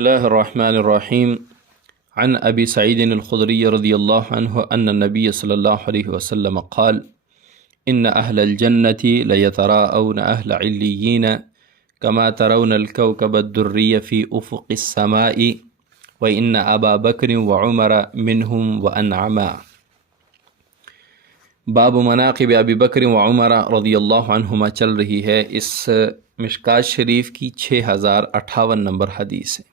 الله الرحمن الرحيم. عن أبي سعيد الخدري رضي الله عنه أن النبي صلى الله عليه وسلم قال: إن أهل الجنة ليتراءون أهل عليين كما ترون الكوكب الدري في أفق السماء وإن أبا بكر وعمر منهم وأنعما. باب مناقب ابی بکر و عمر رضی اللہ عنہما چل رہی ہے. اس مشکات شریف کی 6058 نمبر حدیث ہے.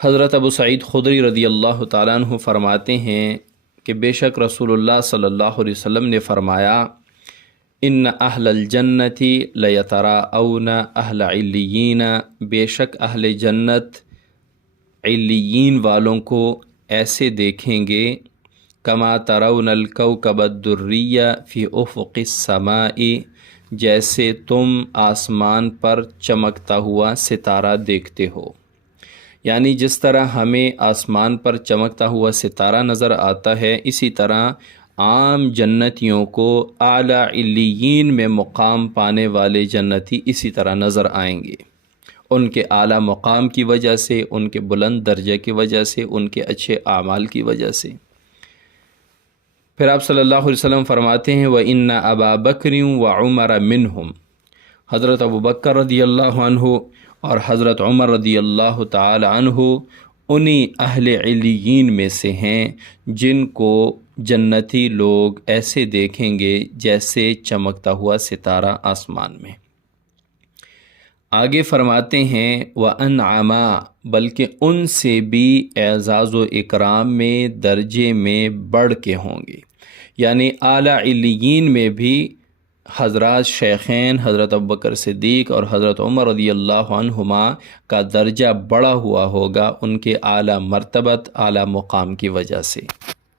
حضرت ابو سعید خدری رضی اللہ تعالیٰ عنہ فرماتے ہیں کہ بے شک رسول اللہ صلی اللہ علیہ وسلم نے فرمایا: ان اہل الجنت لیتراءون اہل علیین، بے شک اہل جنت علیین والوں کو ایسے دیکھیں گے کما ترون الکوکب الدری فی افق السماء، جیسے تم آسمان پر چمکتا ہوا ستارہ دیکھتے ہو. یعنی جس طرح ہمیں آسمان پر چمکتا ہوا ستارہ نظر آتا ہے، اسی طرح عام جنتیوں کو اعلیٰ علیین میں مقام پانے والے جنتی اسی طرح نظر آئیں گے، ان کے اعلیٰ مقام کی وجہ سے، ان کے بلند درجے کی وجہ سے، ان کے اچھے اعمال کی وجہ سے. پھر آپ صلی اللہ علیہ وسلم فرماتے ہیں: وَإِنَّ أَبَا بَكْرٍ وَعُمَرَ مِنْهُمْ، حضرت ابو بکر رضی اللہ عنہ اور حضرت عمر رضی اللہ تعالی عنہ انہی اہل علیین میں سے ہیں جن کو جنتی لوگ ایسے دیکھیں گے جیسے چمکتا ہوا ستارہ آسمان میں. آگے فرماتے ہیں وَأَنْعَمَا، بلکہ ان سے بھی اعزاز و اکرام میں درجے میں بڑھ کے ہوں گے. یعنی اعلیٰ علیین میں بھی حضرات شیخین حضرت ابوبکر صدیق اور حضرت عمر رضی اللہ عنہما کا درجہ بڑھا ہوا ہوگا ان کے اعلیٰ مرتبت، اعلیٰ مقام کی وجہ سے.